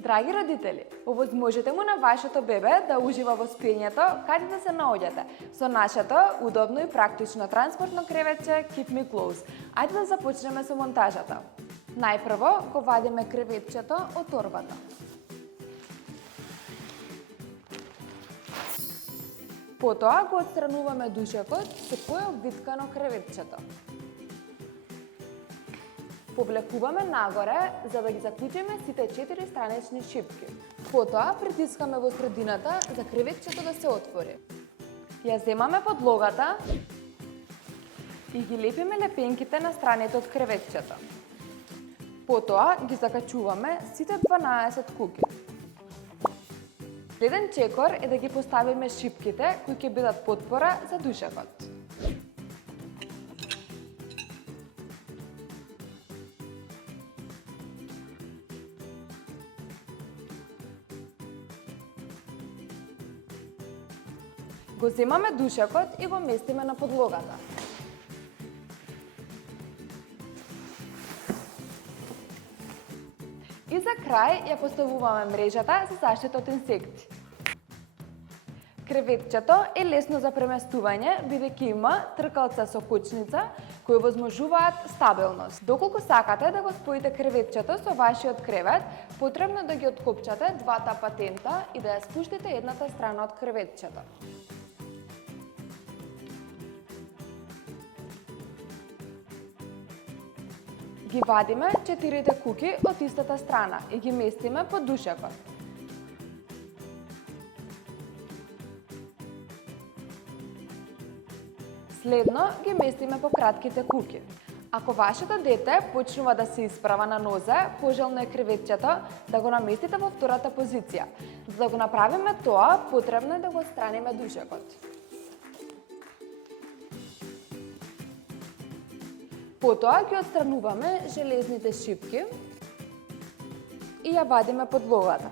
Драги родители, овозможете му на вашето бебе да ужива во спиењето каде да се наоѓате со нашето удобно и практично транспортно креветче Keep Me Close. Ајде да започнеме со монтажата. Најпрво го вадиме креветчето од торбата. Потоа го отстрануваме душекот со кој е обвиткано креветчето. Повлекуваме нагоре за да ги заклучиме сите 4 странични шипки. Потоа притискаме во средината за креветчето да се отвори. Ја земаме подлогата и ги лепиме лепенките на страните од креветчето. Потоа ги закачуваме сите 12 куки. Следен чекор е да ги поставиме шипките кои ќе бидат потпора за душекот. Го земаме душекот и го местиме на подлогата. И за крај ја поставуваме мрежата за заштита од инсекти. Креветчето е лесно за преместување, бидејќи има тркалца со кочница кои возможуваат стабилност. Доколку сакате да го споите креветчето со вашиот кревет, потребно да ги откопчате двата патента и да ја спуштите едната страна од креветчето. Ги вадиме 4 куки од истата страна и ги местиме под душекот. Следно ги местиме по кратките куки. Ако вашето дете почнува да се исправа на нозе, пожелно е креветчето да го наместите во втората позиција. За да го направиме тоа, потребно е да го отстраниме душекот. Потоа ги отстрануваме железните шипки и ја вадиме подлогата.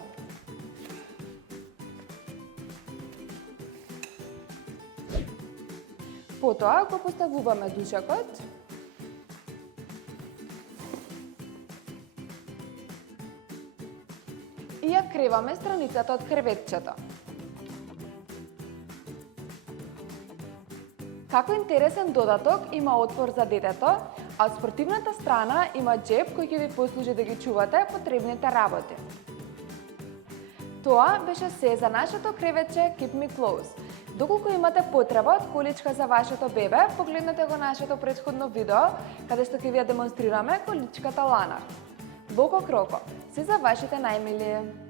Потоа го поставуваме душекот и ја креваме страницата од креветчето. Како интересен додаток има отвор за детето, а од спортивната страна има џеб кој ќе ви послужи да ги чувате потребните работи. Тоа беше се за нашето креветче Keep Me Close. Доколку имате потреба од количка за вашето бебе, погледнете го нашето претходно видео, каде што ќе ви ја демонстрираме количката Лана. Боко Кроко, се за вашите најмилии!